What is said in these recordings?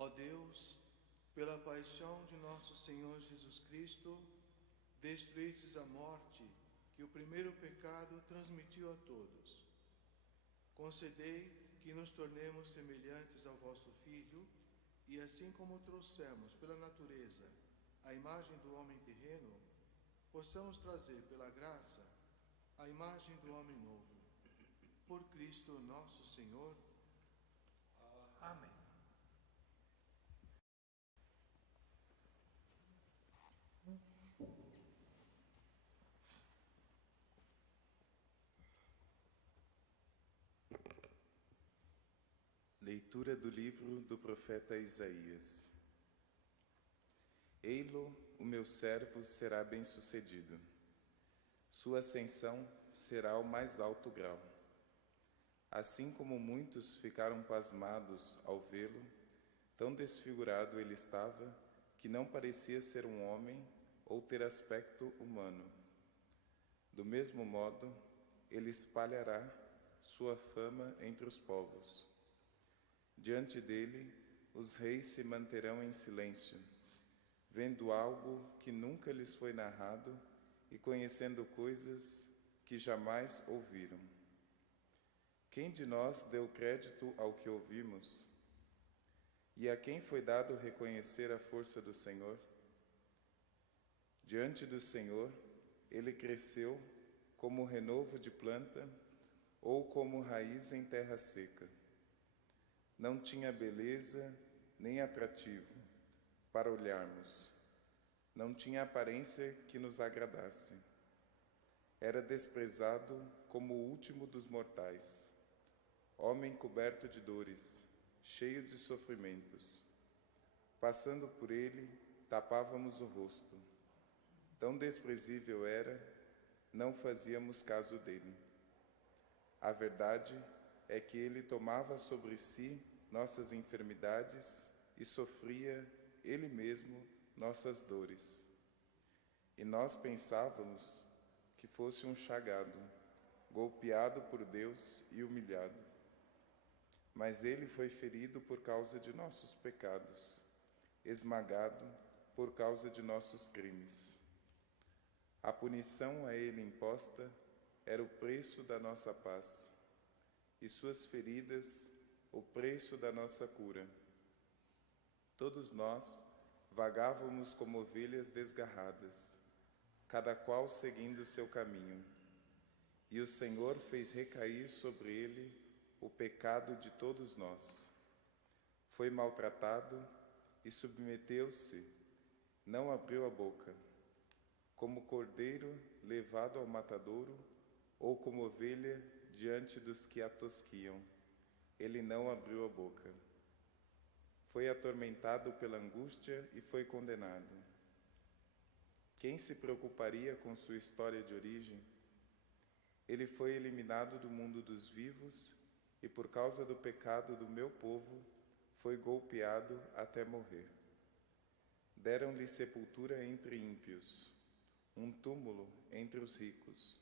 Ó Deus, pela paixão de nosso Senhor Jesus Cristo, destruístes a morte que o primeiro pecado transmitiu a todos. Concedei que nos tornemos semelhantes ao vosso Filho e, assim como trouxemos pela natureza a imagem do homem terreno, possamos trazer pela graça a imagem do homem novo. Por Cristo nosso Senhor. Amém. Leitura do livro do profeta Isaías. Ei-lo, o meu servo será bem-sucedido. Sua ascensão será ao mais alto grau. Assim como muitos ficaram pasmados ao vê-lo, tão desfigurado ele estava que não parecia ser um homem ou ter aspecto humano. Do mesmo modo, ele espalhará sua fama entre os povos. Diante dele, os reis se manterão em silêncio, vendo algo que nunca lhes foi narrado e conhecendo coisas que jamais ouviram. Quem de nós deu crédito ao que ouvimos? E a quem foi dado reconhecer a força do Senhor? Diante do Senhor, ele cresceu como renovo de planta ou como raiz em terra seca. Não tinha beleza nem atrativo para olharmos. Não tinha aparência que nos agradasse. Era desprezado como o último dos mortais, homem coberto de dores, cheio de sofrimentos. Passando por ele, tapávamos o rosto. Tão desprezível era, não fazíamos caso dele. A verdade é que ele tomava sobre si nossas enfermidades e sofria ele mesmo nossas dores. E nós pensávamos que fosse um chagado, golpeado por Deus e humilhado. Mas ele foi ferido por causa de nossos pecados, esmagado por causa de nossos crimes. A punição a ele imposta era o preço da nossa paz, e suas feridas, o preço da nossa cura. Todos nós vagávamos como ovelhas desgarradas, cada qual seguindo seu caminho, e o Senhor fez recair sobre ele o pecado de todos nós. Foi maltratado e submeteu-se, não abriu a boca, como cordeiro levado ao matadouro, ou como ovelha diante dos que a tosquiam. Ele não abriu a boca. Foi atormentado pela angústia e foi condenado. Quem se preocuparia com sua história de origem? Ele foi eliminado do mundo dos vivos e, por causa do pecado do meu povo, foi golpeado até morrer. Deram-lhe sepultura entre ímpios, um túmulo entre os ricos,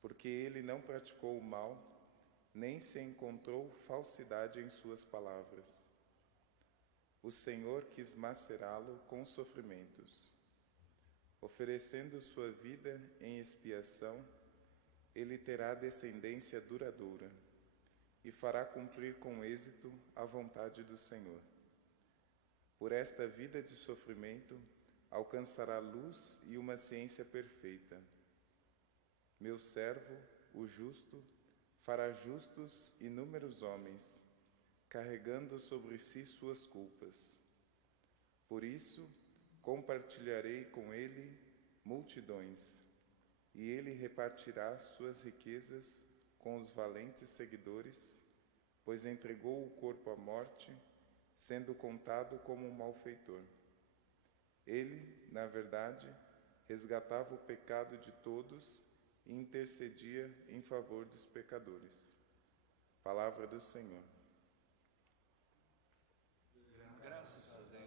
porque ele não praticou o mal, nem se encontrou falsidade em suas palavras. O Senhor quis macerá-lo com sofrimentos. Oferecendo sua vida em expiação, ele terá descendência duradoura e fará cumprir com êxito a vontade do Senhor. Por esta vida de sofrimento, alcançará luz e uma ciência perfeita. Meu servo, o justo, fará justos inúmeros homens, carregando sobre si suas culpas. Por isso, compartilharei com ele multidões, e ele repartirá suas riquezas com os valentes seguidores, pois entregou o corpo à morte, sendo contado como um malfeitor. Ele, na verdade, resgatava o pecado de todos e intercedia em favor dos pecadores. Palavra do Senhor. Graças a Deus.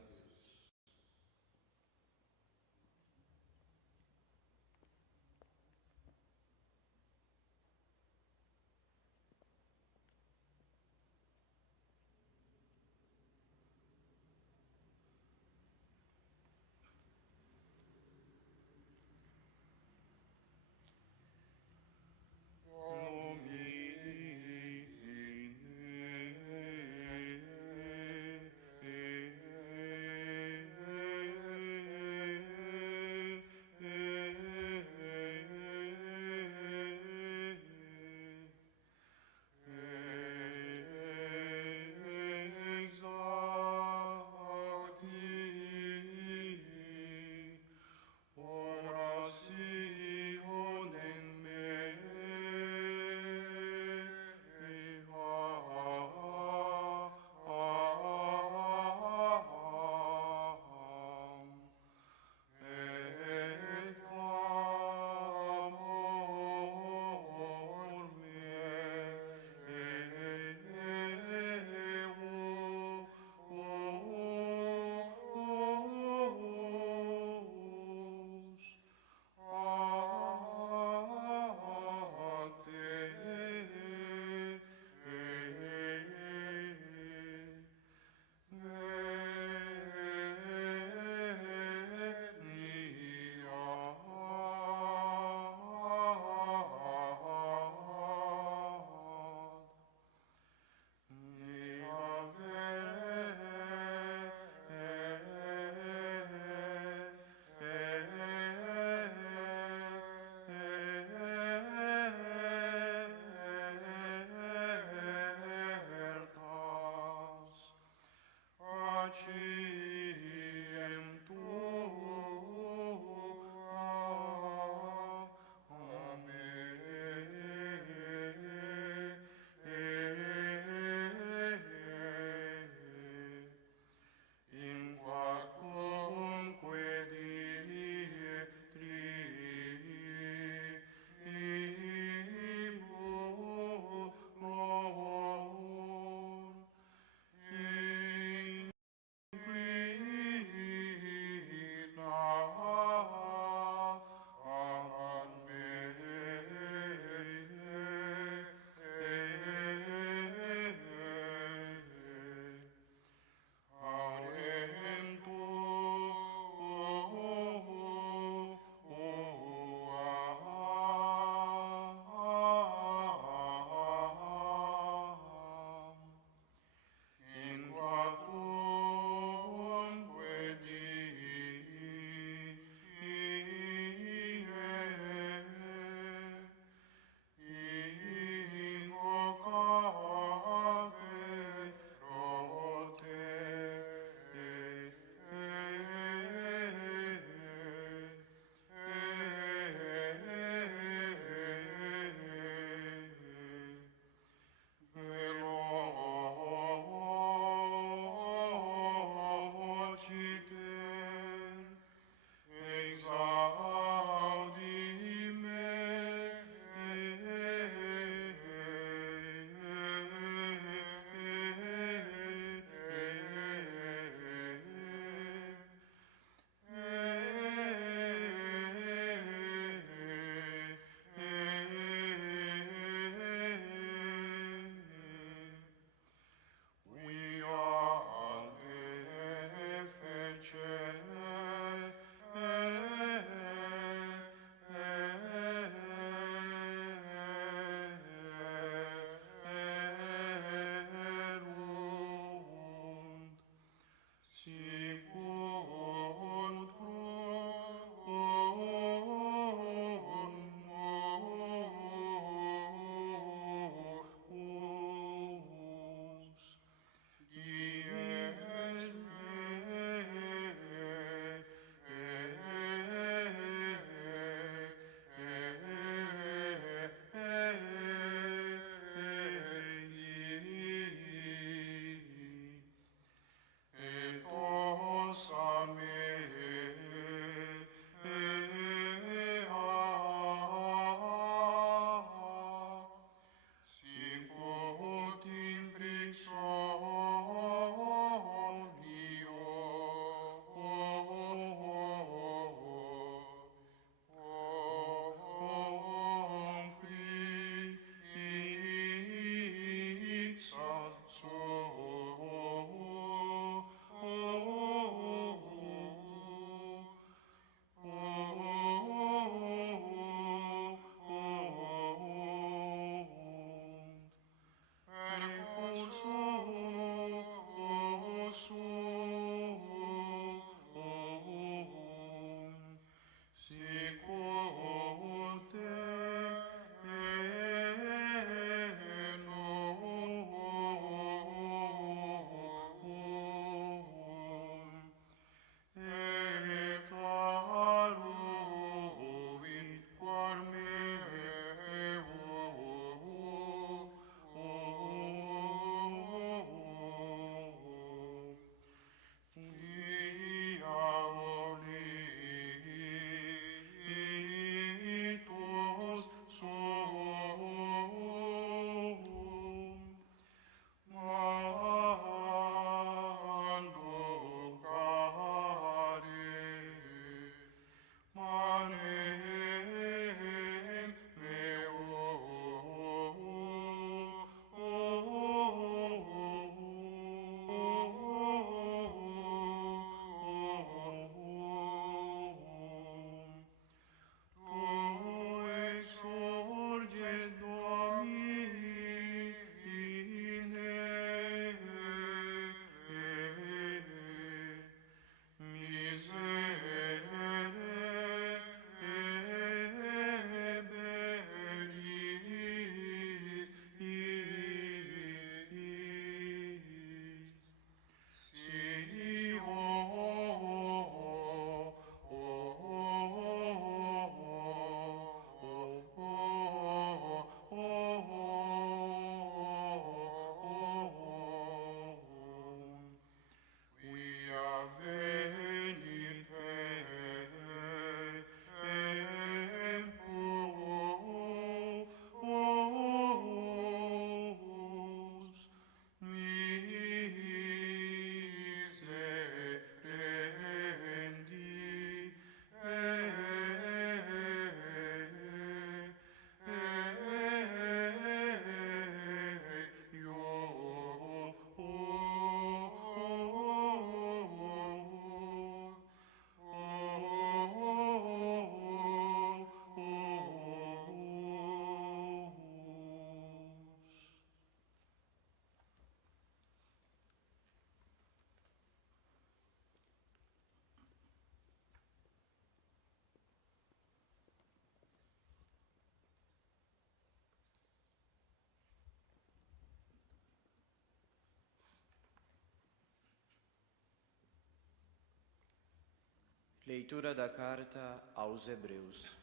Leitura da carta aos Hebreus.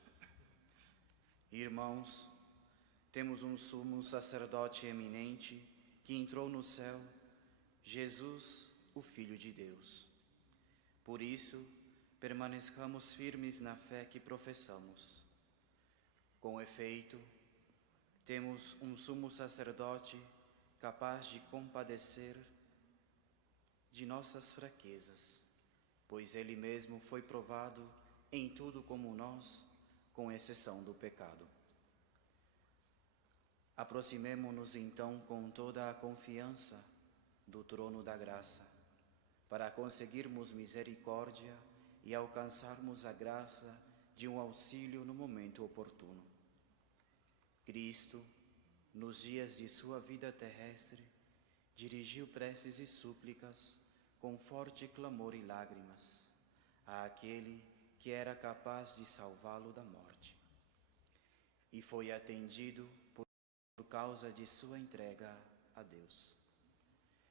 Irmãos, temos um sumo sacerdote eminente que entrou no céu, Jesus, o Filho de Deus. Por isso, permaneçamos firmes na fé que professamos. Com efeito, temos um sumo sacerdote capaz de compadecer de nossas fraquezas, pois ele mesmo foi provado em tudo como nós, com exceção do pecado. Aproximemo-nos então com toda a confiança do trono da graça, para conseguirmos misericórdia e alcançarmos a graça de um auxílio no momento oportuno. Cristo, nos dias de sua vida terrestre, dirigiu preces e súplicas com forte clamor e lágrimas àquele que era capaz de salvá-lo da morte. E foi atendido por causa de sua entrega a Deus.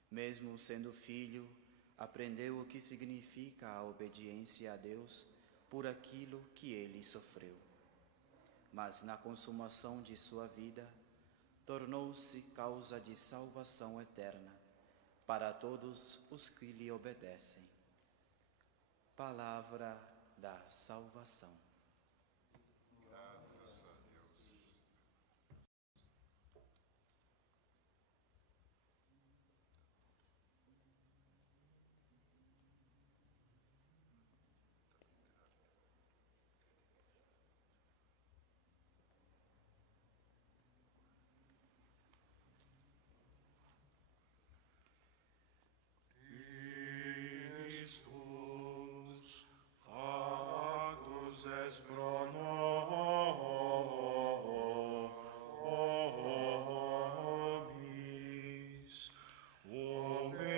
Mesmo sendo filho, aprendeu o que significa a obediência a Deus por aquilo que ele sofreu. Mas na consumação de sua vida, tornou-se causa de salvação eterna para todos os que lhe obedecem. Palavra da salvação. Graças a Deus. Christus, factus est pro nobis, obedies,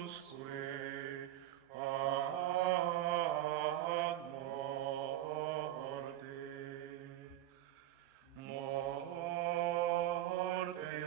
usque ad morte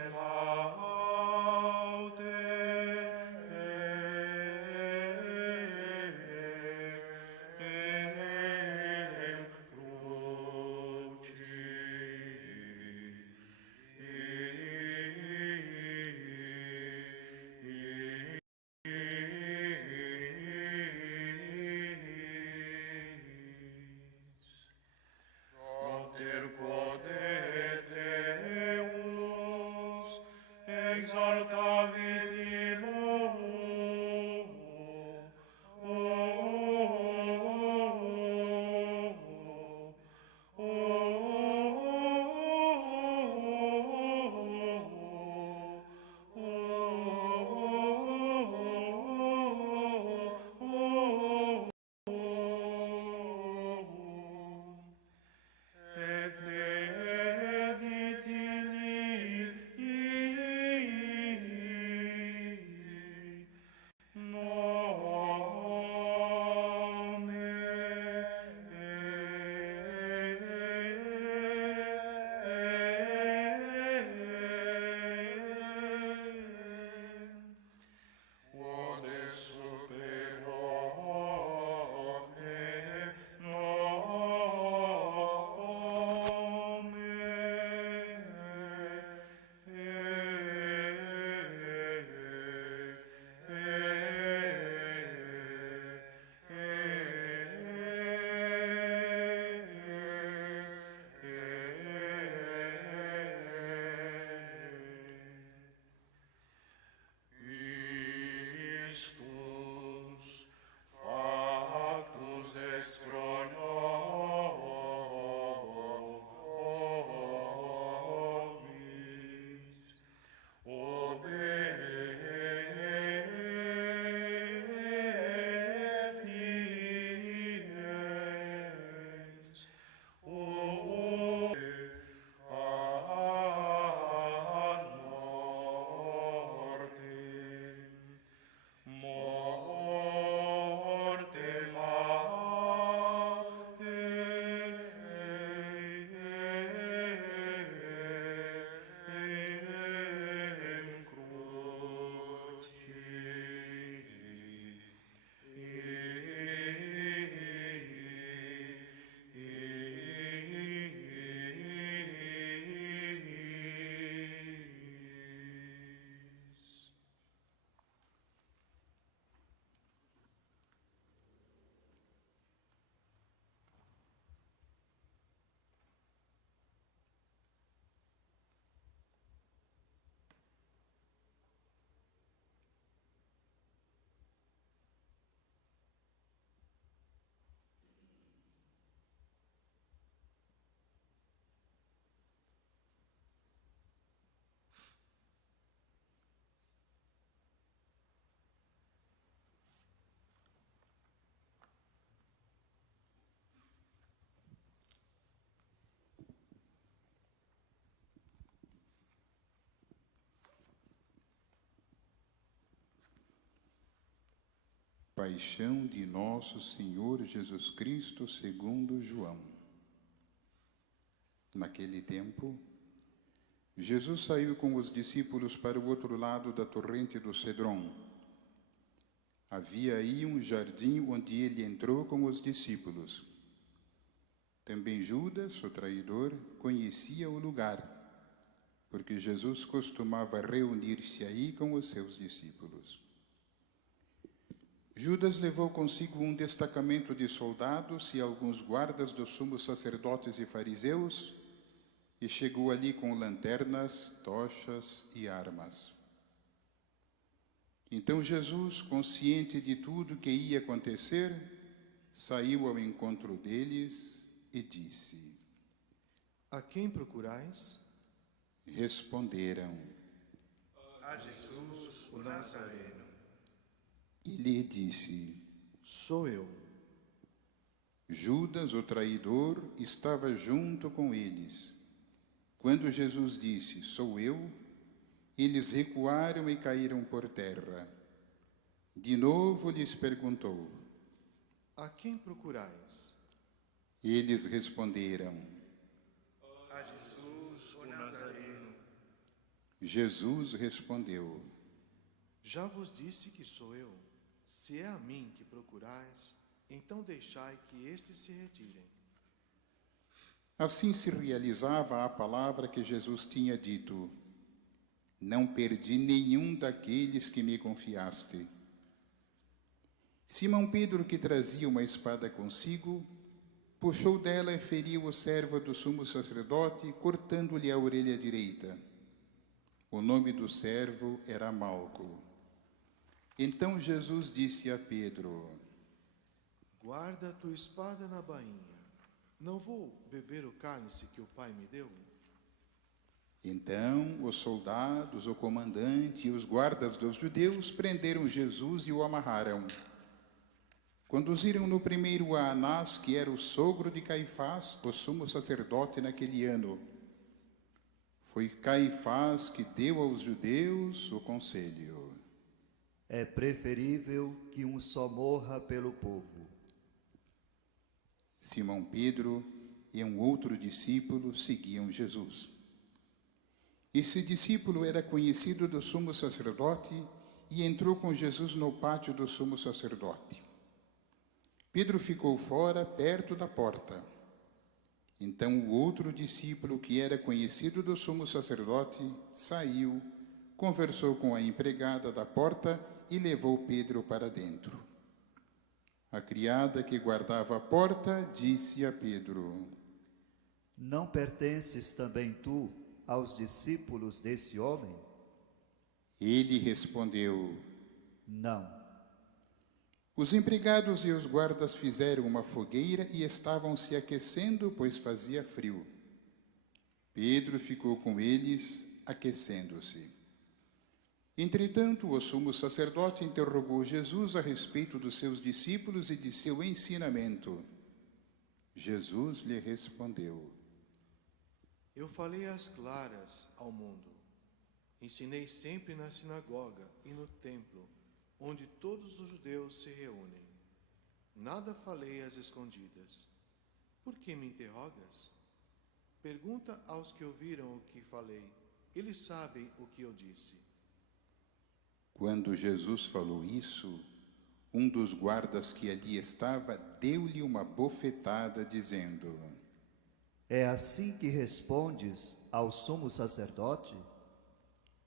paixão de nosso Senhor Jesus Cristo segundo João. Naquele tempo, Jesus saiu com os discípulos para o outro lado da torrente do Cedron. Havia aí um jardim onde ele entrou com os discípulos. Também Judas, o traidor, conhecia o lugar, porque Jesus costumava reunir-se aí com os seus discípulos. Judas levou consigo um destacamento de soldados e alguns guardas dos sumos sacerdotes e fariseus, e chegou ali com lanternas, tochas e armas. Então Jesus, consciente de tudo que ia acontecer, saiu ao encontro deles e disse: A quem procurais? Responderam: A Jesus, o Nazareno. E lhe disse: Sou eu. Judas, o traidor, estava junto com eles. Quando Jesus disse: Sou eu, eles recuaram e caíram por terra. De novo lhes perguntou: A quem procurais? Eles responderam: A Jesus, o Nazareno. Jesus respondeu: Já vos disse que sou eu. Se é a mim que procurais, então deixai que estes se retirem. Assim se realizava a palavra que Jesus tinha dito: Não perdi nenhum daqueles que me confiaste. Simão Pedro, que trazia uma espada consigo, puxou dela e feriu o servo do sumo sacerdote, cortando-lhe a orelha direita. O nome do servo era Malco. Então Jesus disse a Pedro: Guarda a tua espada na bainha. Não vou beber o cálice que o Pai me deu? Então os soldados, o comandante e os guardas dos judeus prenderam Jesus e o amarraram. Conduziram-no primeiro a Anás, que era o sogro de Caifás, o sumo sacerdote naquele ano. Foi Caifás que deu aos judeus o conselho: É preferível que um só morra pelo povo. Simão Pedro e um outro discípulo seguiam Jesus. Esse discípulo era conhecido do sumo sacerdote e entrou com Jesus no pátio do sumo sacerdote. Pedro ficou fora, perto da porta. Então o outro discípulo, que era conhecido do sumo sacerdote, saiu, conversou com a empregada da porta e levou Pedro para dentro. A criada que guardava a porta disse a Pedro: Não pertences também tu aos discípulos desse homem? Ele respondeu: Não. Os empregados e os guardas fizeram uma fogueira e estavam se aquecendo, pois fazia frio. Pedro ficou com eles, aquecendo-se. Entretanto, o sumo sacerdote interrogou Jesus a respeito dos seus discípulos e de seu ensinamento. Jesus lhe respondeu: Eu falei às claras ao mundo. Ensinei sempre na sinagoga e no templo, onde todos os judeus se reúnem. Nada falei às escondidas. Por que me interrogas? Pergunta aos que ouviram o que falei. Eles sabem o que eu disse. Quando Jesus falou isso, um dos guardas que ali estava deu-lhe uma bofetada, dizendo: É assim que respondes ao sumo sacerdote?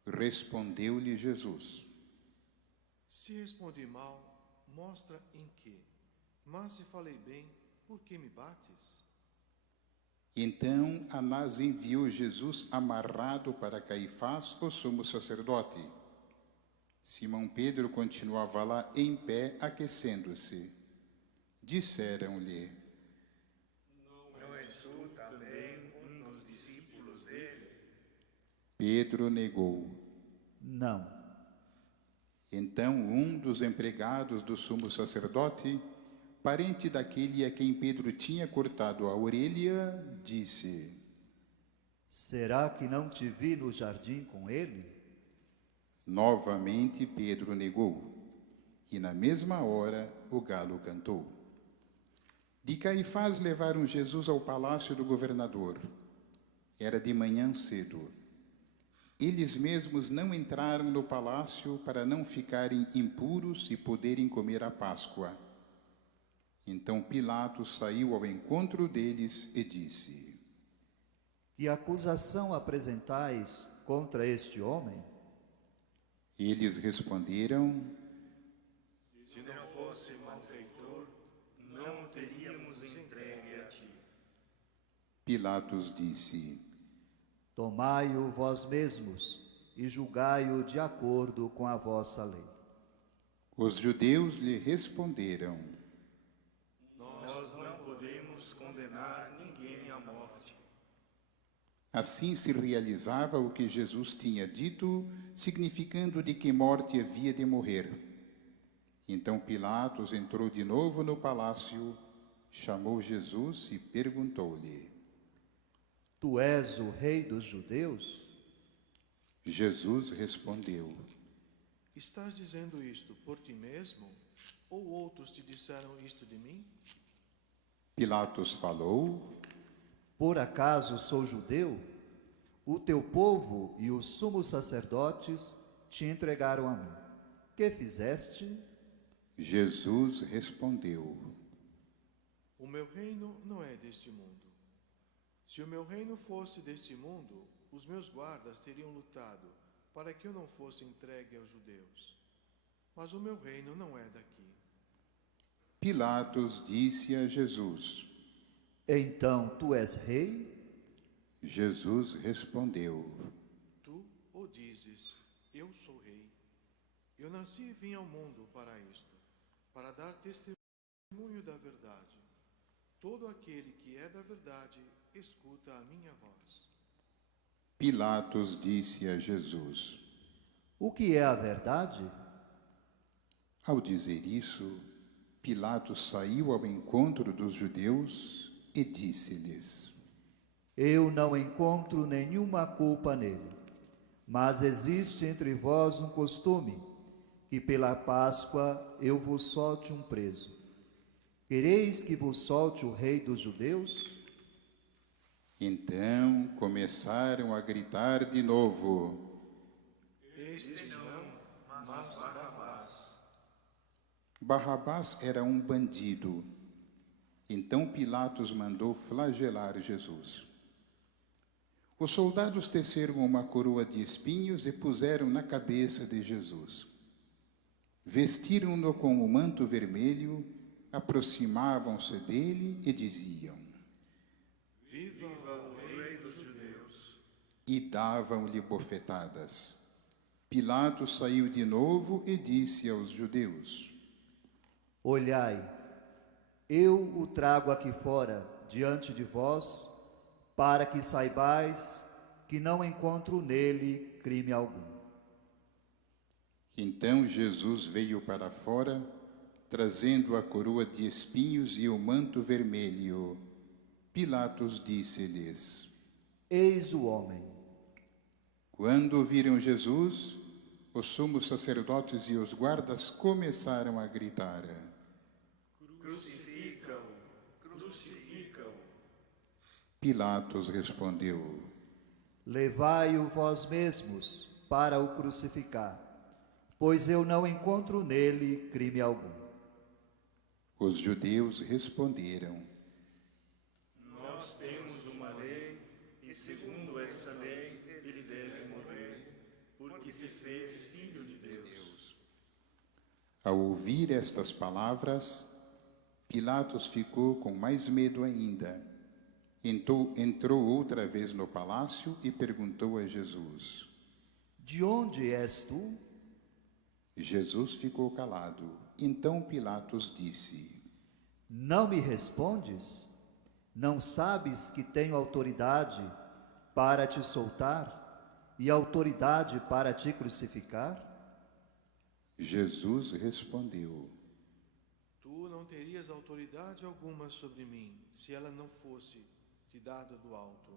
Respondeu-lhe Jesus: Se respondi mal, mostra em que. Mas se falei bem, por que me bates? Então Anás enviou Jesus amarrado para Caifás, o sumo sacerdote. Simão Pedro continuava lá em pé, aquecendo-se. Disseram-lhe: Não és tu também um dos discípulos dele? Pedro negou. Não. Então um dos empregados do sumo sacerdote, parente daquele a quem Pedro tinha cortado a orelha, disse: Será que não te vi no jardim com ele? Novamente Pedro negou. E na mesma hora o galo cantou. De Caifás levaram Jesus ao palácio do governador. Era de manhã cedo. Eles mesmos não entraram no palácio para não ficarem impuros e poderem comer a Páscoa. Então Pilatos saiu ao encontro deles e disse: Que acusação apresentais contra este homem? Eles responderam: Se não fosse malfeitor, não o teríamos entregue a ti. Pilatos disse: Tomai-o vós mesmos e julgai-o de acordo com a vossa lei. Os judeus lhe responderam: Nós não podemos condenar ninguém à morte. Assim se realizava o que Jesus tinha dito, significando de que morte havia de morrer. Então Pilatos entrou de novo no palácio, chamou Jesus e perguntou-lhe: Tu és o rei dos judeus? Jesus respondeu: Estás dizendo isto por ti mesmo? Ou outros te disseram isto de mim? Pilatos falou: Por acaso sou judeu? O teu povo e os sumos sacerdotes te entregaram a mim. Que fizeste? Jesus respondeu: O meu reino não é deste mundo. Se o meu reino fosse deste mundo, os meus guardas teriam lutado para que eu não fosse entregue aos judeus. Mas o meu reino não é daqui. Pilatos disse a Jesus: Então tu és rei? Jesus respondeu: Tu o dizes, eu sou rei. Eu nasci e vim ao mundo para isto, para dar testemunho da verdade. Todo aquele que é da verdade, escuta a minha voz. Pilatos disse a Jesus: O que é a verdade? Ao dizer isso, Pilatos saiu ao encontro dos judeus e disse-lhes: Eu não encontro nenhuma culpa nele, mas existe entre vós um costume, que pela Páscoa eu vos solte um preso. Quereis que vos solte o rei dos judeus? Então começaram a gritar de novo: Este não, mas Barrabás. Barrabás era um bandido. Então Pilatos mandou flagelar Jesus. Os soldados teceram uma coroa de espinhos e puseram na cabeça de Jesus. Vestiram-no com o manto vermelho, aproximavam-se dele e diziam: Viva o rei dos judeus. E davam-lhe bofetadas. Pilatos saiu de novo e disse aos judeus: Olhai, eu o trago aqui fora, diante de vós, para que saibais que não encontro nele crime algum. Então Jesus veio para fora, trazendo a coroa de espinhos e o manto vermelho. Pilatos disse-lhes: Eis o homem. Quando viram Jesus, os sumos sacerdotes e os guardas começaram a gritar: Crucifica-o, crucifica-o. Pilatos respondeu: Levai-o vós mesmos para o crucificar, pois eu não encontro nele crime algum. Os judeus responderam: Nós temos uma lei, e segundo esta lei, ele deve morrer, porque se fez filho de Deus. Ao ouvir estas palavras, Pilatos ficou com mais medo ainda. Entrou outra vez no palácio e perguntou a Jesus: De onde és tu? Jesus ficou calado. Então Pilatos disse: Não me respondes? Não sabes que tenho autoridade para te soltar e autoridade para te crucificar? Jesus respondeu: Tu não terias autoridade alguma sobre mim, se ela não fosse te dada do alto.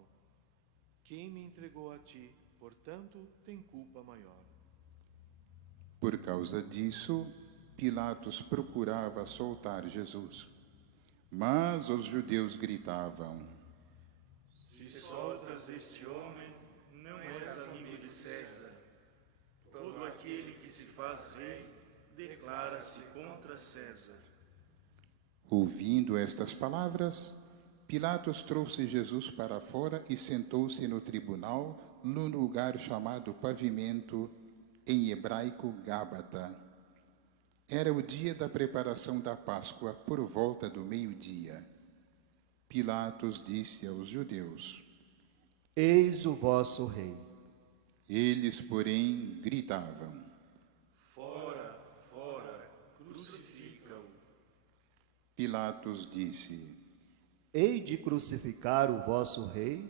Quem me entregou a ti, portanto, tem culpa maior. Por causa disso, Pilatos procurava soltar Jesus, mas os judeus gritavam: Se soltas este homem, não és amigo de César. Todo aquele que se faz rei declara-se contra César. Ouvindo estas palavras, Pilatos trouxe Jesus para fora e sentou-se no tribunal, no lugar chamado Pavimento, em hebraico Gábata. Era o dia da preparação da Páscoa, por volta do meio-dia. Pilatos disse aos judeus: Eis o vosso rei. Eles, porém, gritavam: Fora, fora, crucifica-o. Pilatos disse: Hei de crucificar o vosso rei?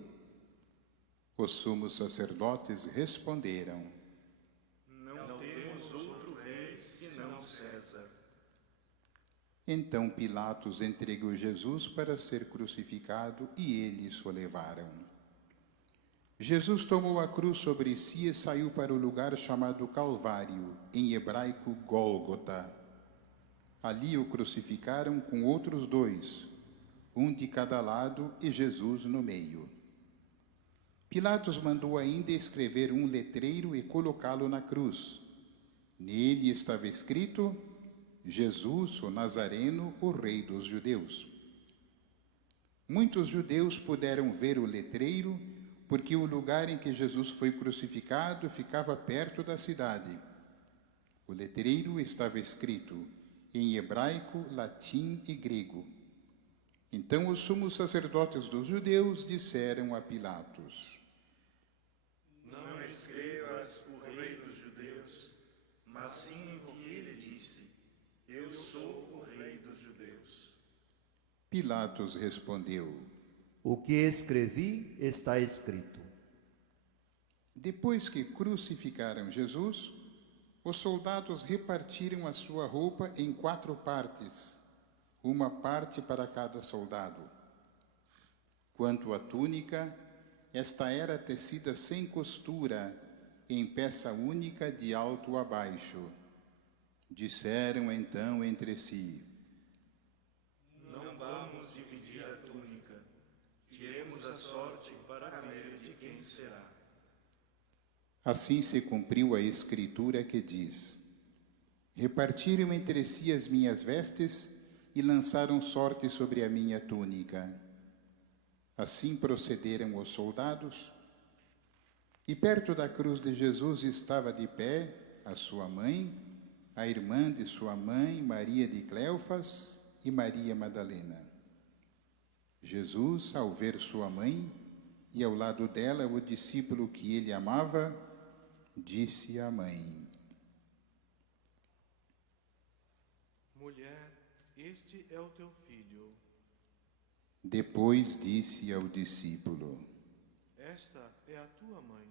Os sumos sacerdotes responderam: Não temos outro rei senão César. Então Pilatos entregou Jesus para ser crucificado e eles o levaram. Jesus tomou a cruz sobre si e saiu para o lugar chamado Calvário, em hebraico Gólgota. Ali o crucificaram com outros dois, um de cada lado e Jesus no meio. Pilatos mandou ainda escrever um letreiro e colocá-lo na cruz. Nele estava escrito: Jesus, o Nazareno, o Rei dos Judeus. Muitos judeus puderam ver o letreiro, porque o lugar em que Jesus foi crucificado ficava perto da cidade. O letreiro estava escrito em hebraico, latim e grego. Então os sumos sacerdotes dos judeus disseram a Pilatos: Não escrevas o rei dos judeus, mas sim o que ele disse: Eu sou o rei dos judeus. Pilatos respondeu: O que escrevi está escrito. Depois que crucificaram Jesus, os soldados repartiram a sua roupa em 4 partes, uma parte para cada soldado. Quanto à túnica, esta era tecida sem costura, em peça única de alto a baixo. Disseram então entre si: Não vamos dividir a túnica. Tiremos a sorte para ver de quem será. Assim se cumpriu a escritura que diz: Repartiram entre si as minhas vestes e lançaram sorte sobre a minha túnica. Assim procederam os soldados. E perto da cruz de Jesus estava de pé a sua mãe, a irmã de sua mãe, Maria de Cleofas e Maria Madalena. Jesus, ao ver sua mãe e ao lado dela o discípulo que ele amava, disse à mãe: Mulher, este é o teu filho. Depois disse ao discípulo: Esta é a tua mãe.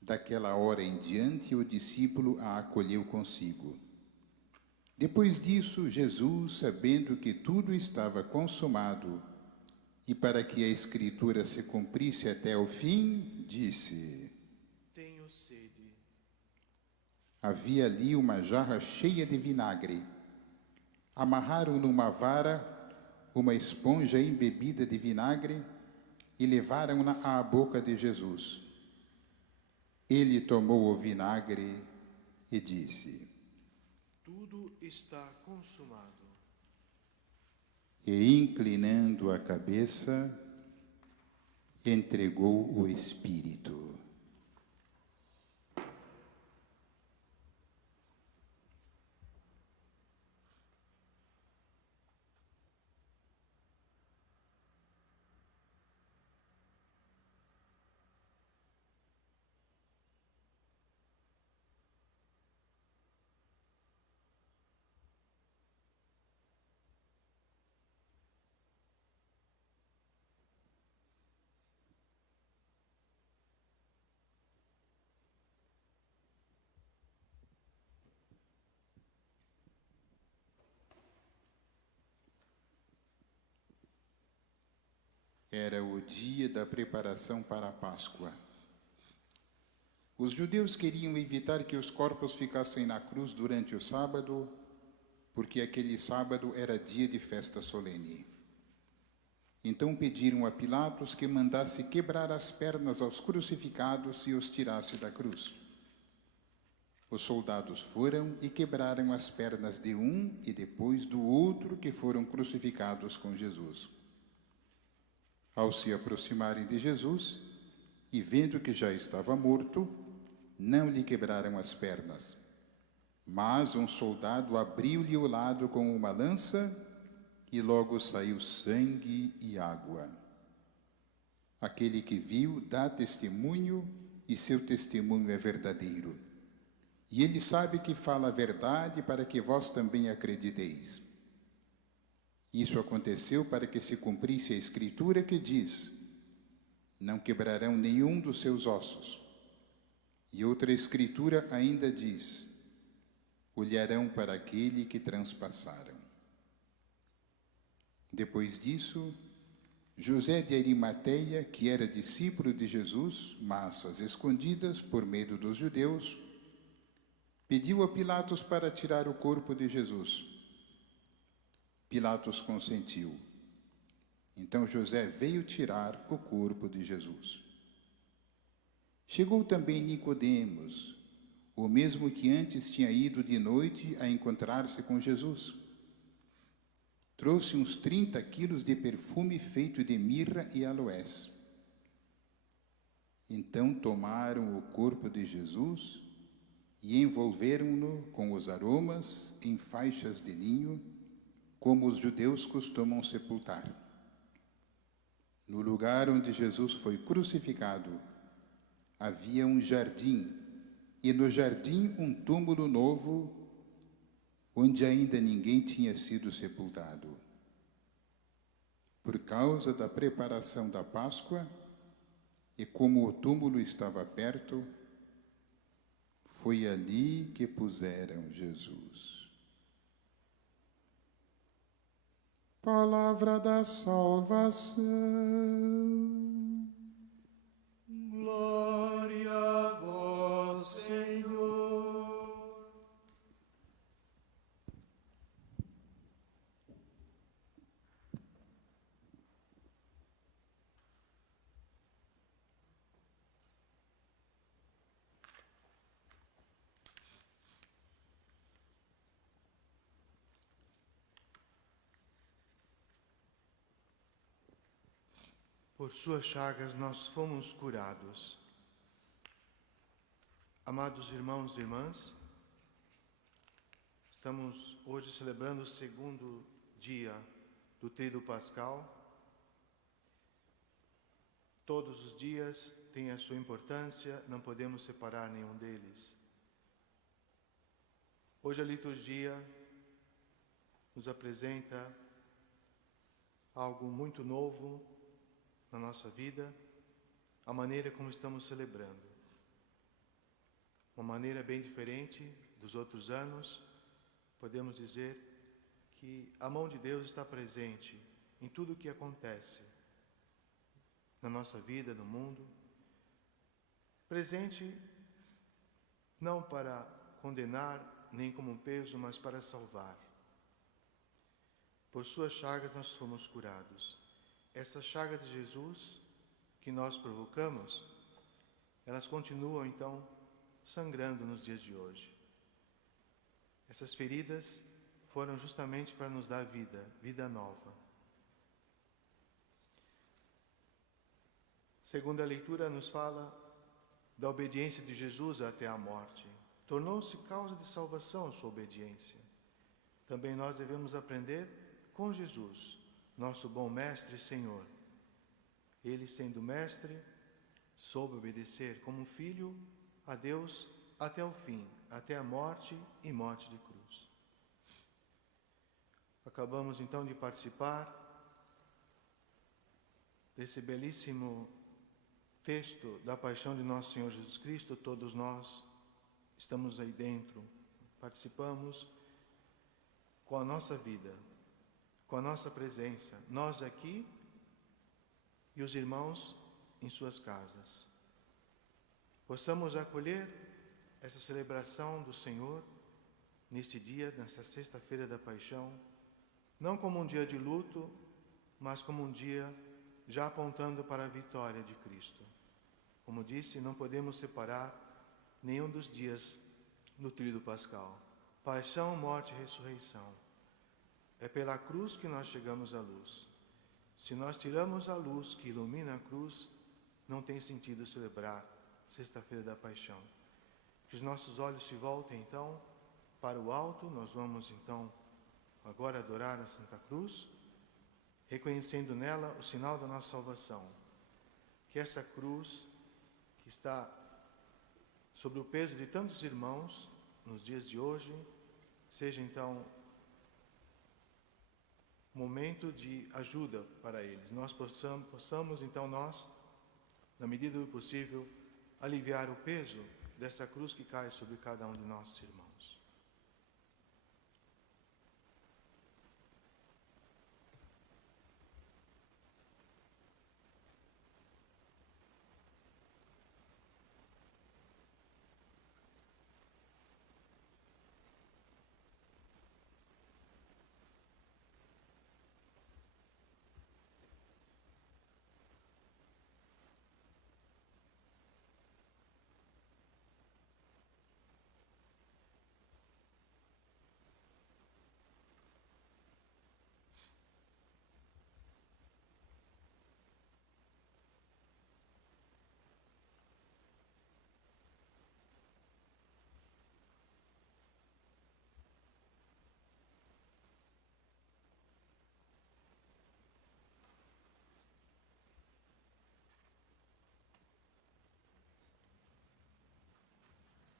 Daquela hora em diante, o discípulo a acolheu consigo. Depois disso, Jesus, sabendo que tudo estava consumado, e para que a Escritura se cumprisse até o fim, disse: Tenho sede. Havia ali uma jarra cheia de vinagre. Amarraram numa vara uma esponja embebida de vinagre e levaram-na à boca de Jesus. Ele tomou o vinagre e disse: Tudo está consumado. E, inclinando a cabeça, entregou o Espírito. Era o dia da preparação para a Páscoa. Os judeus queriam evitar que os corpos ficassem na cruz durante o sábado, porque aquele sábado era dia de festa solene. Então pediram a Pilatos que mandasse quebrar as pernas aos crucificados e os tirasse da cruz. Os soldados foram e quebraram as pernas de um e depois do outro que foram crucificados com Jesus. Ao se aproximarem de Jesus e vendo que já estava morto, não lhe quebraram as pernas. Mas um soldado abriu-lhe o lado com uma lança e logo saiu sangue e água. Aquele que viu dá testemunho e seu testemunho é verdadeiro. E ele sabe que fala a verdade para que vós também acrediteis. Isso aconteceu para que se cumprisse a Escritura que diz: não quebrarão nenhum dos seus ossos. E outra Escritura ainda diz: olharão para aquele que transpassaram. Depois disso, José de Arimateia, que era discípulo de Jesus, mas às escondidas, por medo dos judeus, pediu a Pilatos para tirar o corpo de Jesus. Pilatos consentiu. Então José veio tirar o corpo de Jesus. Chegou também Nicodemos, o mesmo que antes tinha ido de noite a encontrar-se com Jesus. Trouxe uns 30 quilos de perfume feito de mirra e aloés. Então tomaram o corpo de Jesus e envolveram-no com os aromas em faixas de linho, como os judeus costumam sepultar. No lugar onde Jesus foi crucificado, havia um jardim, e no jardim um túmulo novo, onde ainda ninguém tinha sido sepultado. Por causa da preparação da Páscoa, e como o túmulo estava perto, foi ali que puseram Jesus. Palavra da salvação. Glória a vós, Senhor. Por suas chagas nós fomos curados. Amados irmãos e irmãs, estamos hoje celebrando o segundo dia do Tríduo Pascal. Todos os dias têm a sua importância, não podemos separar nenhum deles. Hoje a liturgia nos apresenta algo muito novo na nossa vida, a maneira como estamos celebrando. Uma maneira bem diferente dos outros anos, podemos dizer que a mão de Deus está presente em tudo o que acontece na nossa vida, no mundo. Presente não para condenar, nem como um peso, mas para salvar. Por suas chagas nós fomos curados. Essas chagas de Jesus que nós provocamos, elas continuam então sangrando nos dias de hoje. Essas feridas foram justamente para nos dar vida, vida nova. Segunda leitura nos fala da obediência de Jesus até a morte. Tornou-se causa de salvação a sua obediência. Também nós devemos aprender com Jesus, nosso bom mestre e Senhor. Ele, sendo mestre, soube obedecer como filho a Deus até o fim, até a morte e morte de cruz. Acabamos então de participar desse belíssimo texto da paixão de nosso Senhor Jesus Cristo. Todos nós estamos aí dentro, participamos com a nossa vida, com a nossa presença, nós aqui e os irmãos em suas casas. possamos acolher essa celebração do Senhor nesse dia, nessa sexta-feira da Paixão, não como um dia de luto, mas como um dia já apontando para a vitória de Cristo. Como disse, não podemos separar nenhum dos dias do tríduo pascal. Paixão, morte e ressurreição. É pela cruz que nós chegamos à luz. Se nós tiramos a luz que ilumina a cruz, não tem sentido celebrar sexta-feira da Paixão. Que os nossos olhos se voltem, então, para o alto. Nós vamos, então, agora adorar a Santa Cruz, reconhecendo nela o sinal da nossa salvação. Que essa cruz, que está sobre o peso de tantos irmãos nos dias de hoje, seja, então, momento de ajuda para eles. Nós possamos, então, na medida do possível, aliviar o peso dessa cruz que cai sobre cada um de nossos irmãos.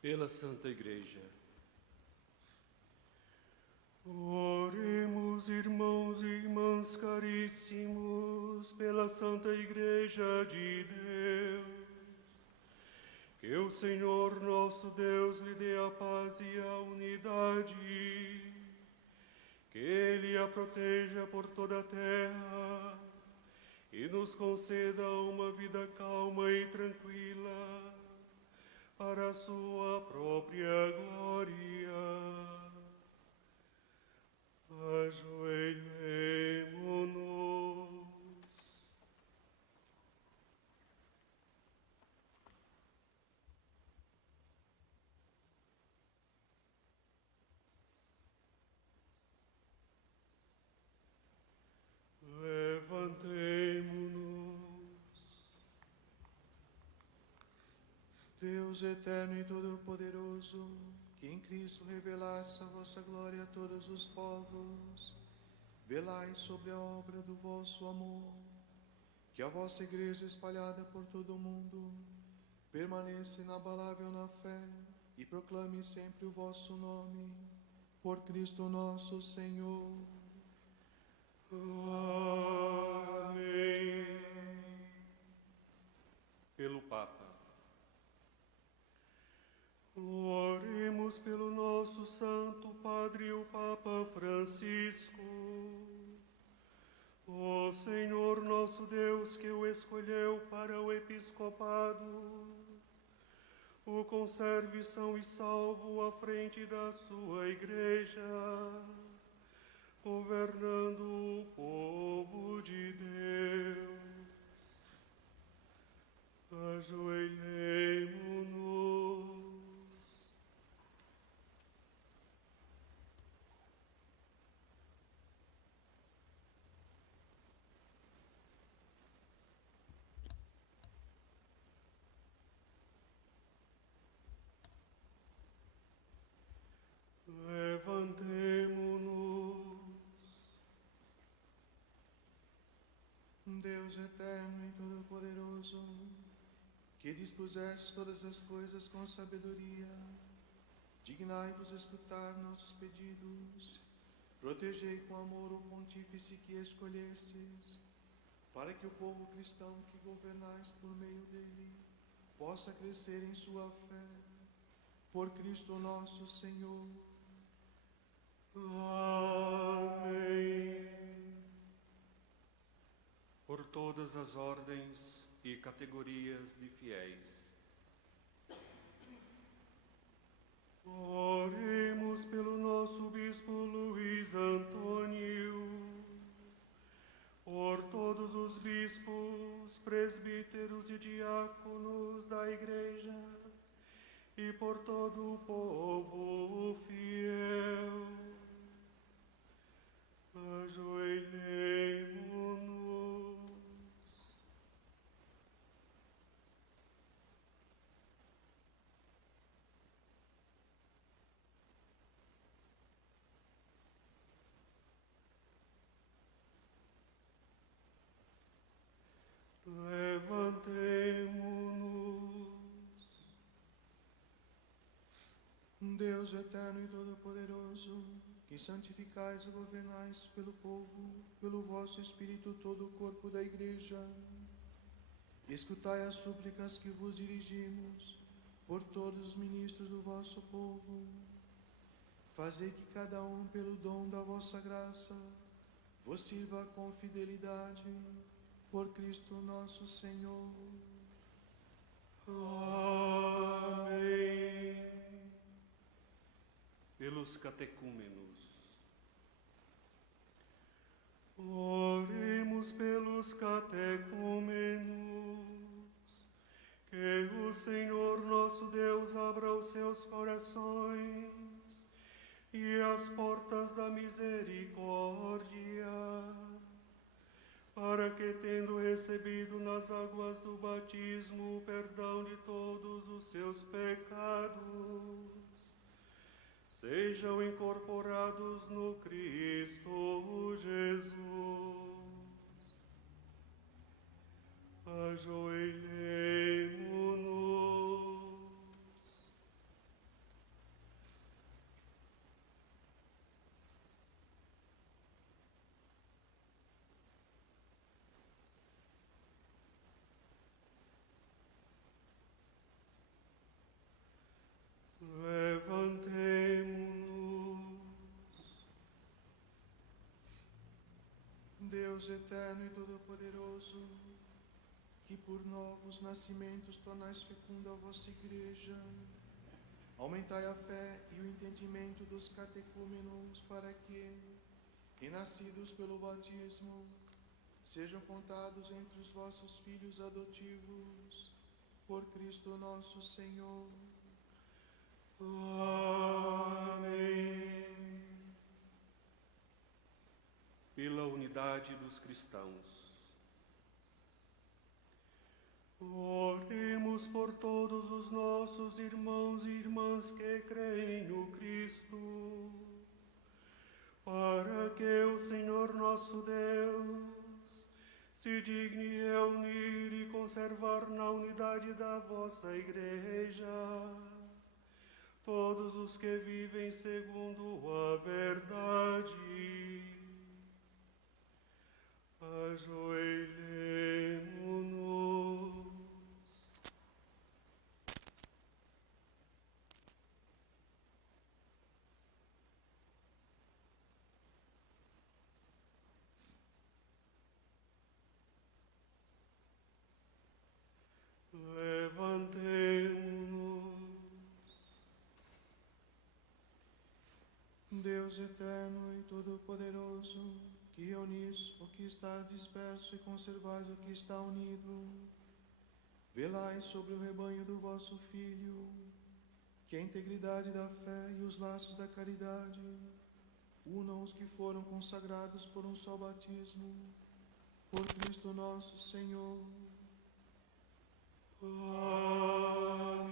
Pela Santa Igreja. Oremos, irmãos e irmãs caríssimos, pela Santa Igreja de Deus. Que o Senhor nosso Deus lhe dê a paz e a unidade. Que Ele a proteja por toda a terra e nos conceda uma vida calma e tranquila, para a sua própria glória. Ajoelhemo-nos. Levantemo-nos. Deus eterno e todo-poderoso, que em Cristo revelasse a vossa glória a todos os povos, velai sobre a obra do vosso amor, que a vossa Igreja espalhada por todo o mundo permaneça inabalável na fé e proclame sempre o vosso nome, por Cristo nosso Senhor. Amém. Pelo Papa. Oremos pelo nosso Santo Padre, o Papa Francisco. O Senhor nosso Deus, que o escolheu para o episcopado, o conserve são e salvo à frente da sua Igreja, governando o povo de Deus. Ajoelhemo-nos. Levantemo-nos. Deus eterno e todo-poderoso, que dispuseste todas as coisas com sabedoria, dignai-vos escutar nossos pedidos, protegei com amor o pontífice que escolhestes, para que o povo cristão que governais por meio dele possa crescer em sua fé, por Cristo nosso Senhor. Amém. Por todas as ordens e categorias de fiéis, Oremos pelo nosso Bispo Luiz Antônio, por todos os bispos, presbíteros e diáconos da Igreja e por todo o povo fiel. Ajoelhemo-nos. Levantemo-nos. Deus eterno e todo-poderoso, que santificais e governais pelo povo, pelo vosso Espírito todo o corpo da Igreja, escutai as súplicas que vos dirigimos por todos os ministros do vosso povo. Fazei que cada um, pelo dom da vossa graça, vos sirva com fidelidade, por Cristo nosso Senhor. Amém. Pelos catecúmenos. Oremos pelos catecúmenos. Que o Senhor nosso Deus abra os seus corações e as portas da misericórdia, para que, tendo recebido nas águas do batismo o perdão de todos os seus pecados, sejam incorporados no Cristo Jesus. Ajoelhemo-nos. Levantemo-nos. Deus eterno e todo-poderoso, que por novos nascimentos tornais fecunda a vossa Igreja, aumentai a fé e o entendimento dos catecúmenos, para que, renascidos pelo batismo, sejam contados entre os vossos filhos adotivos, por Cristo nosso Senhor. Amém. Pela unidade dos cristãos. Oremos por todos os nossos irmãos e irmãs que creem no Cristo, para que o Senhor nosso Deus se digne reunir e conservar na unidade da vossa Igreja todos os que vivem segundo a verdade. Ajoelhemo-nos. Levantemo-nos. Deus eterno e todo-poderoso, que reunis o que está disperso e conservais o que está unido, velai sobre o rebanho do vosso Filho, que a integridade da fé e os laços da caridade unam os que foram consagrados por um só batismo, por Cristo nosso Senhor. Amém.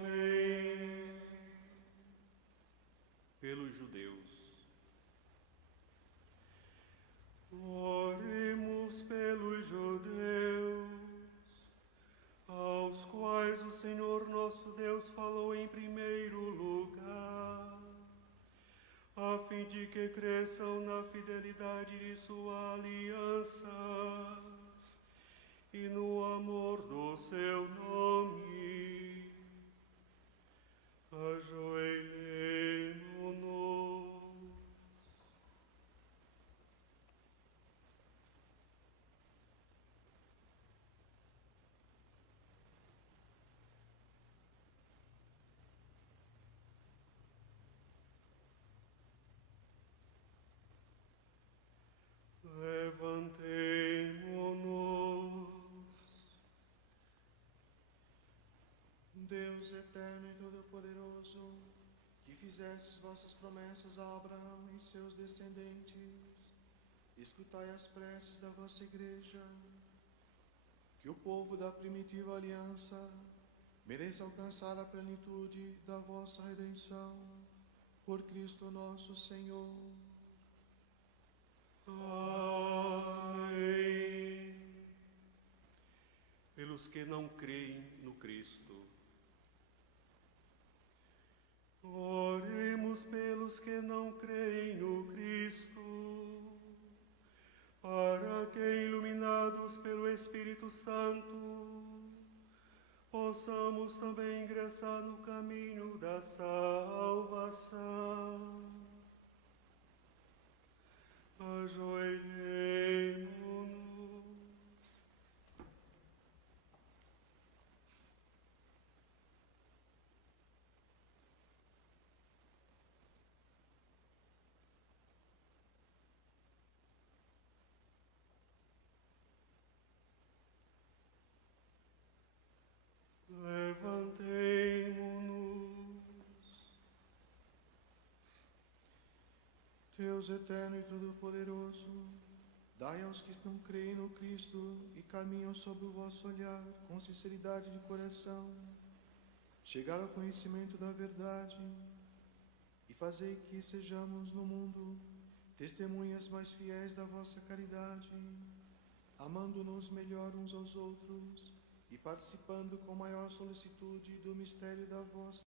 Pelos judeus. Oremos pelos judeus, aos quais o Senhor nosso Deus falou em primeiro lugar, a fim de que cresçam na fidelidade de sua aliança e no amor do seu nome. Ajoelhemo-nos. Deus eterno e todo-poderoso, que fizestes vossas promessas a Abraão e seus descendentes, escutai as preces da vossa Igreja, que o povo da primitiva aliança mereça alcançar a plenitude da vossa redenção, por Cristo nosso Senhor. Amém. Pelos que não creem no Cristo. Oremos pelos que não creem no Cristo, para que, iluminados pelo Espírito Santo, possamos também ingressar no caminho da salvação. Ajoelhemo-nos. Levantemo-nos. Deus eterno e todo-poderoso, dai aos que não creem no Cristo e caminham sob o vosso olhar com sinceridade de coração, chegar ao conhecimento da verdade, e fazei que sejamos no mundo testemunhas mais fiéis da vossa caridade, amando-nos melhor uns aos outros e participando com maior solicitude do mistério da vossa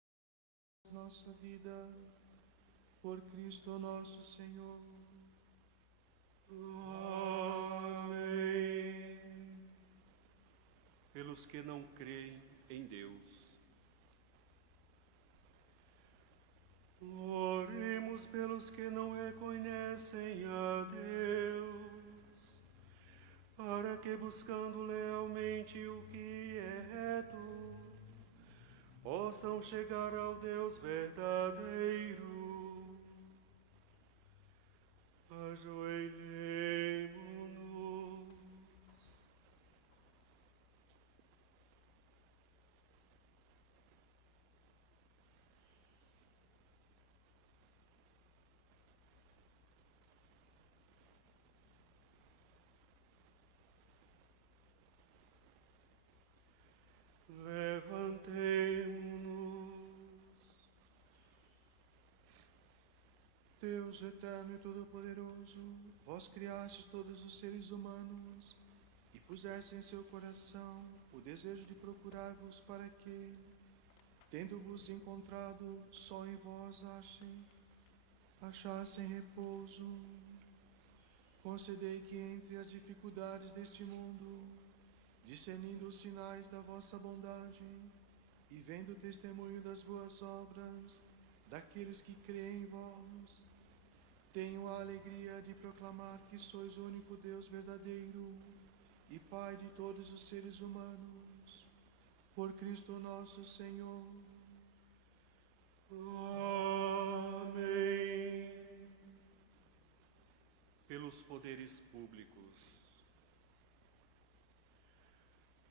nossa vida, por Cristo nosso Senhor. Amém. Pelos que não creem em Deus. Oremos pelos que não reconhecem a Deus, para que, buscando lealmente o que é reto, possam chegar ao Deus verdadeiro. Ajoelhemo-nos. Levantemo-nos. Deus eterno e todo-poderoso, vós criastes todos os seres humanos e puseste em seu coração o desejo de procurar-vos para que, tendo-vos encontrado, só em vós achassem repouso. Concedei que entre as dificuldades deste mundo, discernindo os sinais da vossa bondade e vendo o testemunho das boas obras daqueles que creem em vós, tenho a alegria de proclamar que sois o único Deus verdadeiro e Pai de todos os seres humanos, por Cristo nosso Senhor. Amém. Pelos poderes públicos.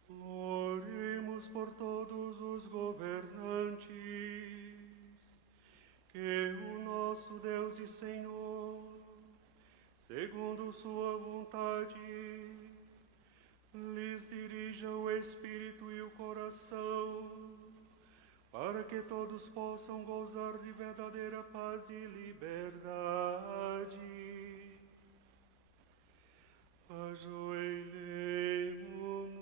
Oremos por todos os governantes, que o nosso Deus e Senhor, segundo sua vontade, lhes dirija o espírito e o coração, para que todos possam gozar de verdadeira paz e liberdade. Ajoelhemo-nos.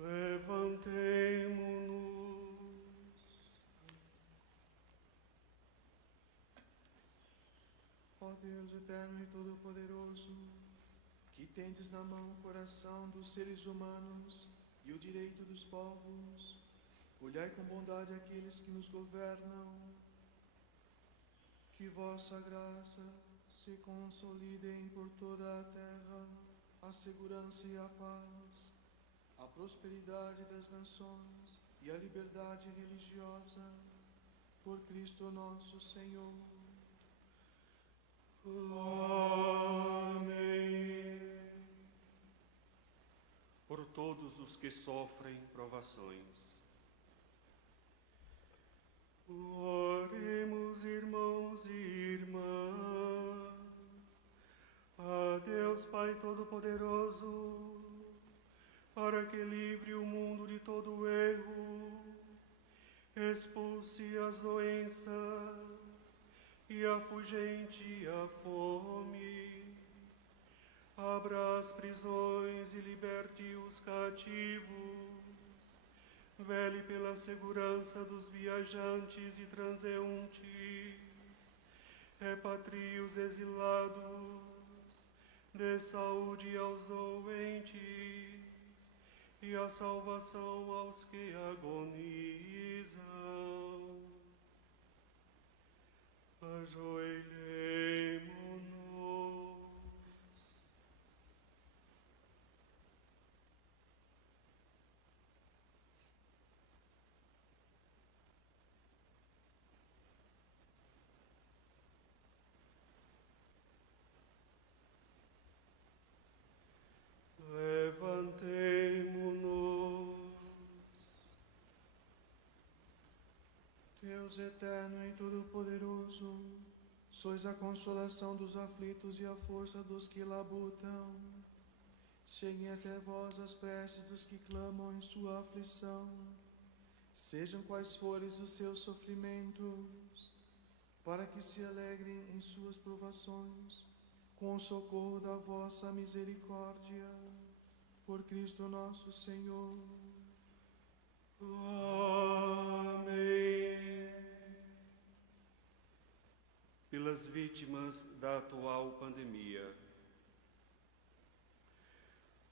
Levantemo-nos. Ó Deus eterno e todo-poderoso, que tendes na mão o coração dos seres humanos e o direito dos povos, olhai com bondade aqueles que nos governam, que vossa graça se consolidem por toda a terra a segurança e a paz, a prosperidade das nações e a liberdade religiosa, por Cristo nosso Senhor. Amém. Por todos os que sofrem provações. Oremos, irmãos e irmãs, a Deus Pai Todo-Poderoso, para que livre o mundo de todo erro, expulse as doenças e afugente a fome, abra as prisões e liberte os cativos, vele pela segurança dos viajantes e transeuntes, repatrie os exilados, dê saúde aos doentes e a salvação aos que agonizam. Ajoelhemo-nos. Levantemo-nos. Deus eterno e todo-poderoso, sois a consolação dos aflitos e a força dos que labutam. Cheguem até vós as preces dos que clamam em sua aflição. Sejam quais forem os seus sofrimentos, para que se alegrem em suas provações, com o socorro da vossa misericórdia. Por Cristo nosso Senhor. Amém. Pelas vítimas da atual pandemia.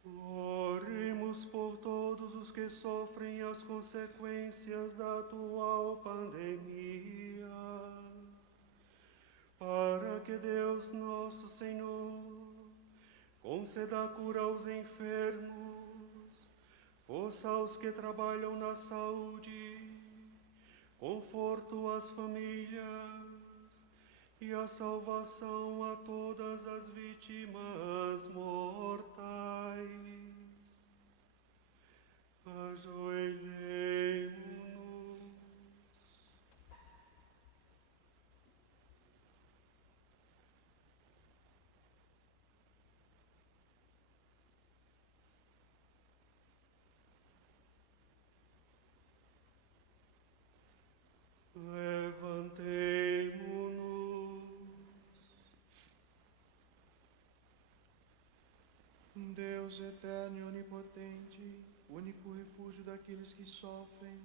Oremos por todos os que sofrem as consequências da atual pandemia, para que Deus nosso Senhor conceda cura aos enfermos, força aos que trabalham na saúde, conforto às famílias e a salvação a todas as vítimas mortais. Ajoelhemo-nos. Levantemo-nos. Deus eterno e onipotente, único refúgio daqueles que sofrem,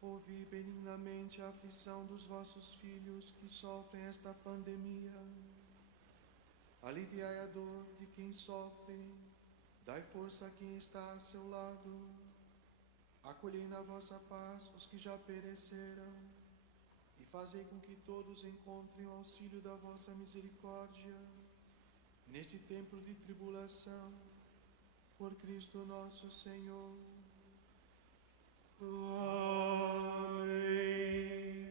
ouvi benignamente a aflição dos vossos filhos que sofrem esta pandemia. Aliviai a dor de quem sofre, dai força a quem está a seu lado. Acolhei na vossa paz os que já pereceram, e fazei com que todos encontrem o auxílio da vossa misericórdia, nesse tempo de tribulação, por Cristo nosso Senhor. Amém.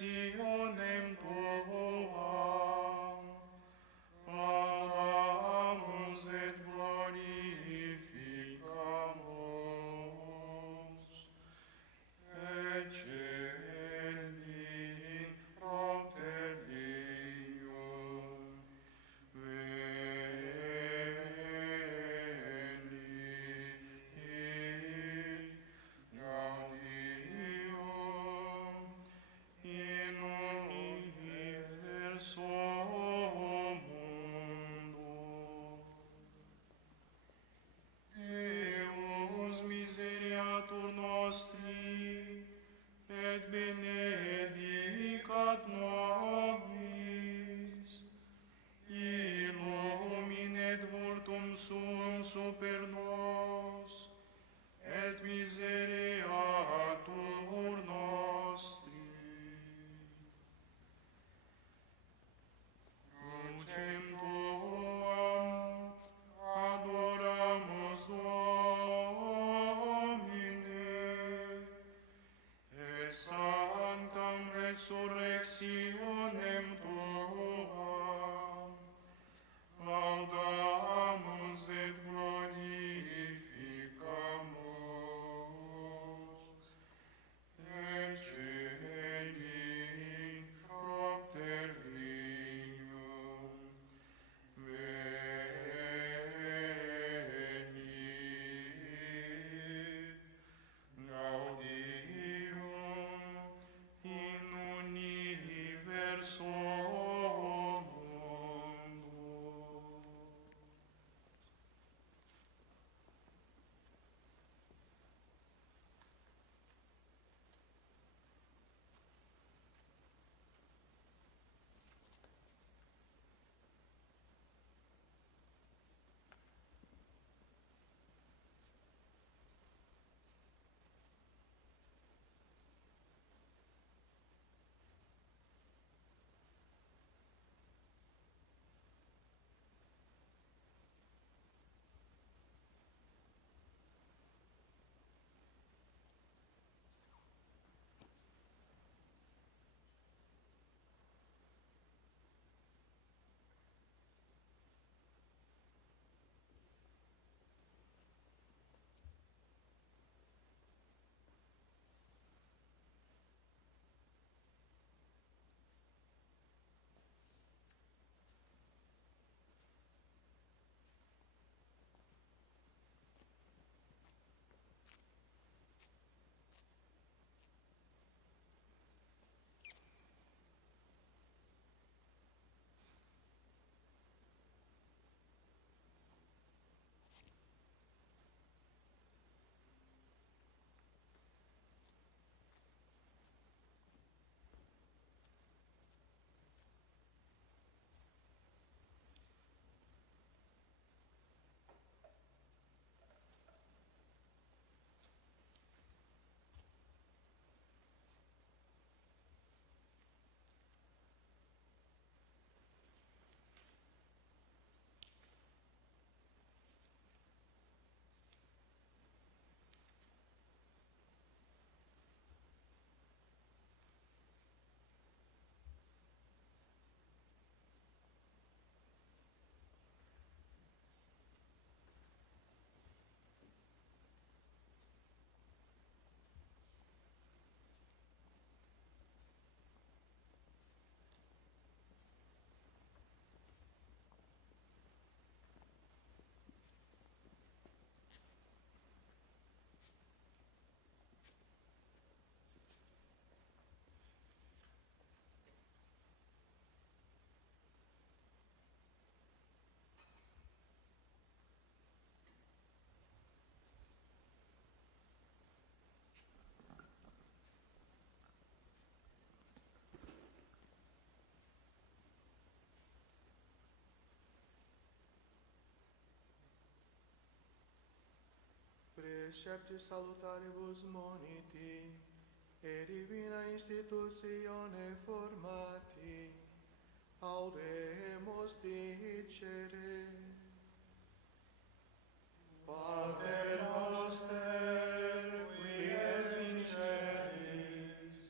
resurrectionem tuam, laudamus et glorificamus, ecce in propter Deum, Deus miseriatur nostri, et benedicat nobis, illuminet vultum suum super nos, et miseriatur nostri. Crucem tuam adoramus Domine, et sanctam resurrectionem tuam, laudamus et glorificamus, ecce in propter Deum, gaudium in universo mundo. Preceptis salutaribus moniti, e divina institutione formati, audemus dicere. Pater noster, qui es in celis,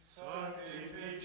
sanctificatus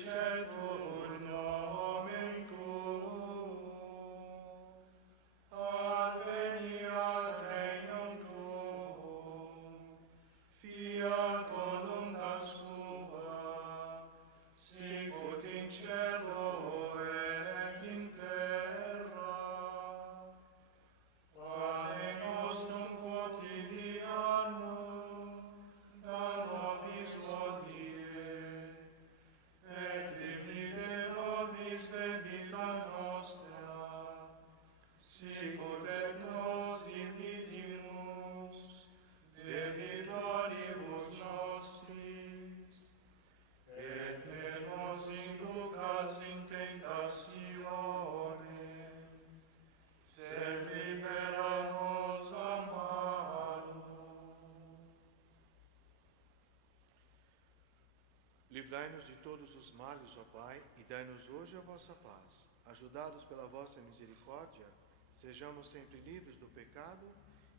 Livrai-nos de todos os males, ó Pai, e dai-nos hoje a vossa paz. Ajudados pela vossa misericórdia, sejamos sempre livres do pecado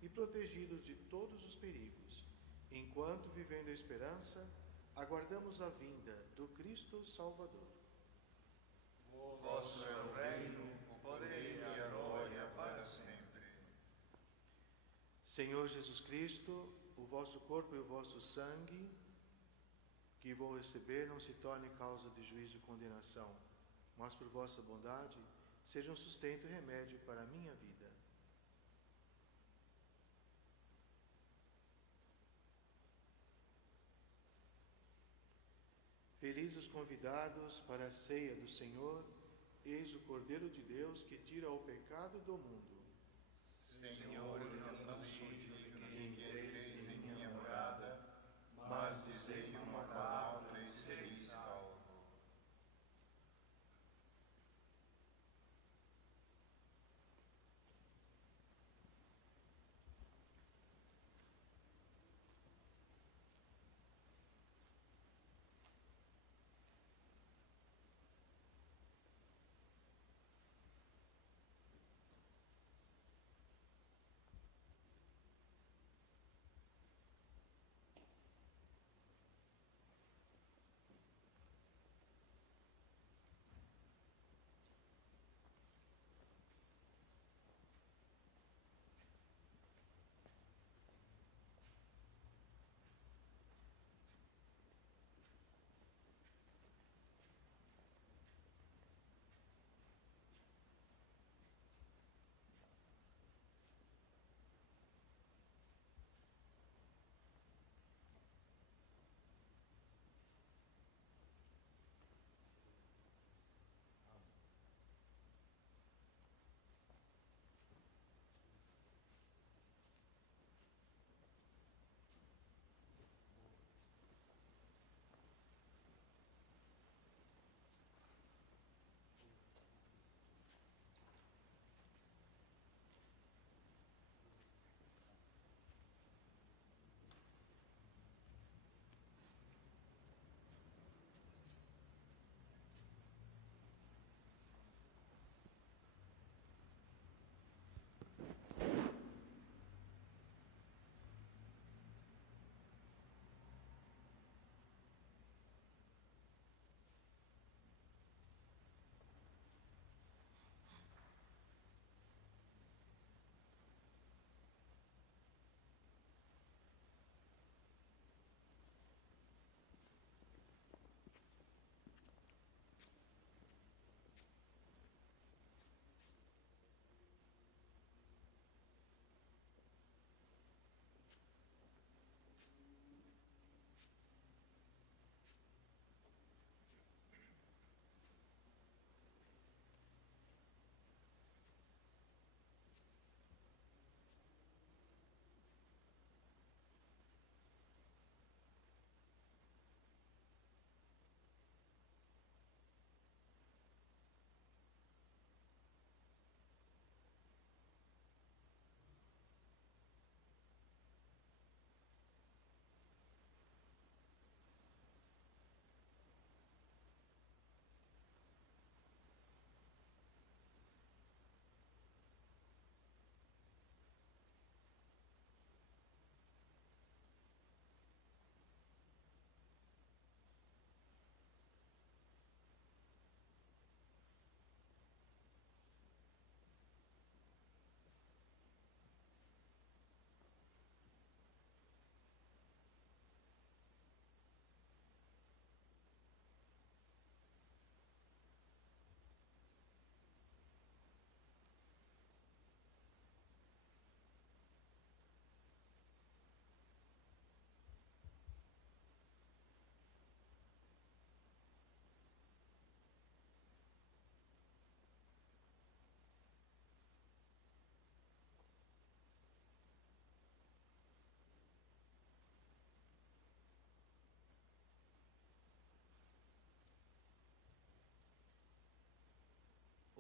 e protegidos de todos os perigos, enquanto, vivendo a esperança, aguardamos a vinda do Cristo Salvador. Vosso é o reino, o poder e a glória para sempre. Senhor Jesus Cristo, o vosso corpo e o vosso sangue, que vou receber, não se torne causa de juízo e condenação, mas por vossa bondade, seja um sustento e remédio para a minha vida. Felizes os convidados para a ceia do Senhor, eis o Cordeiro de Deus que tira o pecado do mundo. Senhor, eu não sou digno que entreis em minha morada, mas dizei uma palavra e serei salvo.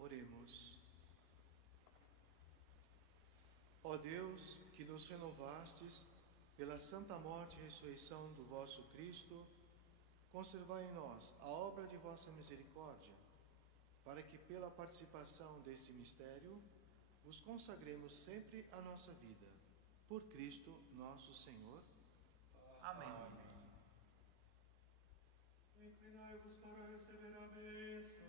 Oremos. Ó Deus, que nos renovastes pela santa morte e ressurreição do vosso Cristo, conservai em nós a obra de vossa misericórdia, para que pela participação desse mistério vos consagremos sempre a nossa vida. Por Cristo nosso Senhor. Amém. Inclinai-vos para receber a bênção.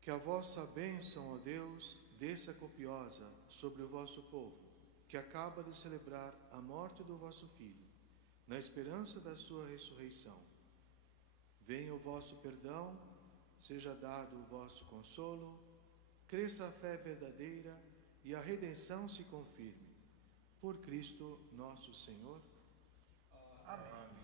Que a vossa bênção, ó Deus, desça copiosa sobre o vosso povo, que acaba de celebrar a morte do vosso Filho, na esperança da sua ressurreição. Venha o vosso perdão, seja dado o vosso consolo, cresça a fé verdadeira e a redenção se confirme. Por Cristo nosso Senhor. Amém.